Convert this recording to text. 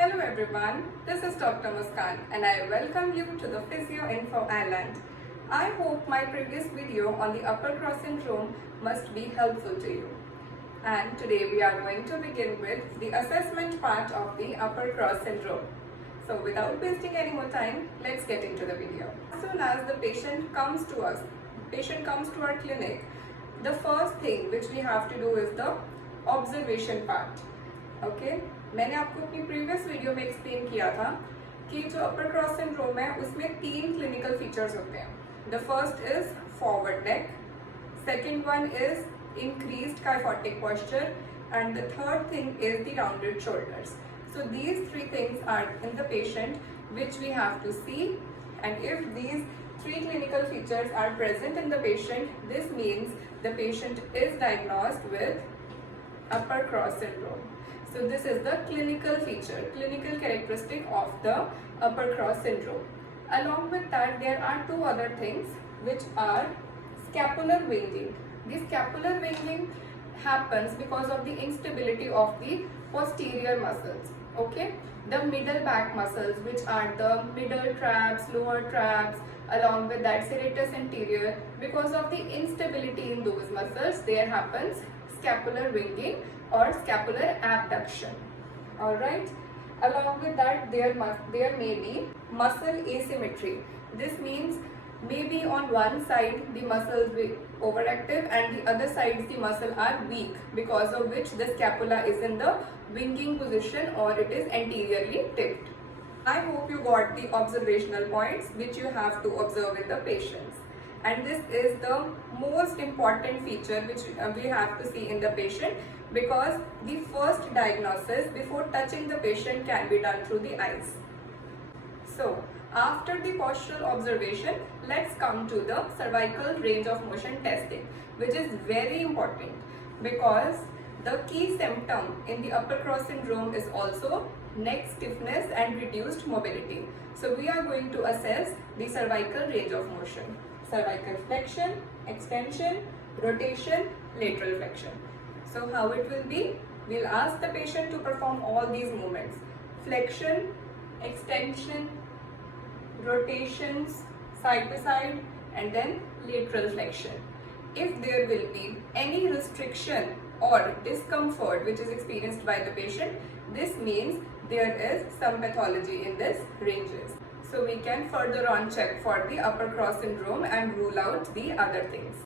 Hello everyone, this is Dr. Muskan and I welcome you to the Physio Info Island. I hope my previous video on the upper cross syndrome must be helpful to you. And today we are going to begin with the assessment part of the upper cross syndrome. So without wasting any more time, let's get into the video. As soon as the patient comes to our clinic, the first thing which we have to do is the observation part. Okay मैंने आपको अपनी previous video में explain किया था कि जो अपर cross syndrome है उसमें 3 क्लिनिकल फीचर्स होते हैं. The first is forward neck, second one is increased kyphotic posture and the third thing is the rounded shoulders. So these 3 things are in the patient which we have to see, and if these 3 clinical features are present in the patient, this means the patient is diagnosed with upper cross syndrome. So this is the clinical feature, clinical characteristic of the upper cross syndrome. Along with that, there are 2 other things which are scapular winging. The scapular winging happens because of the instability of the posterior muscles. Okay, the middle back muscles, which are the middle traps, lower traps, along with that serratus anterior, because of the instability in those muscles, there happens scapular winging or scapular abduction. All right. Along with that, there may be muscle asymmetry. This means maybe on one side the muscles be overactive and the other sides the muscle are weak, because of which the scapula is in the winging position or it is anteriorly tipped. I hope you got the observational points which you have to observe in the patients. And this is the most important feature which we have to see in the patient, because the first diagnosis before touching the patient can be done through the eyes. So after the postural observation, let's come to the cervical range of motion testing, which is very important because the key symptom in the upper cross syndrome is also neck stiffness and reduced mobility. So we are going to assess the cervical range of motion. Cervical flexion, extension, rotation, lateral flexion. So how it will be? We'll ask the patient to perform all these movements: flexion, extension, rotations, side to side, and then lateral flexion. If there will be any restriction or discomfort which is experienced by the patient, this means there is some pathology in this ranges. So we can further on check for the upper cross syndrome and rule out the other things.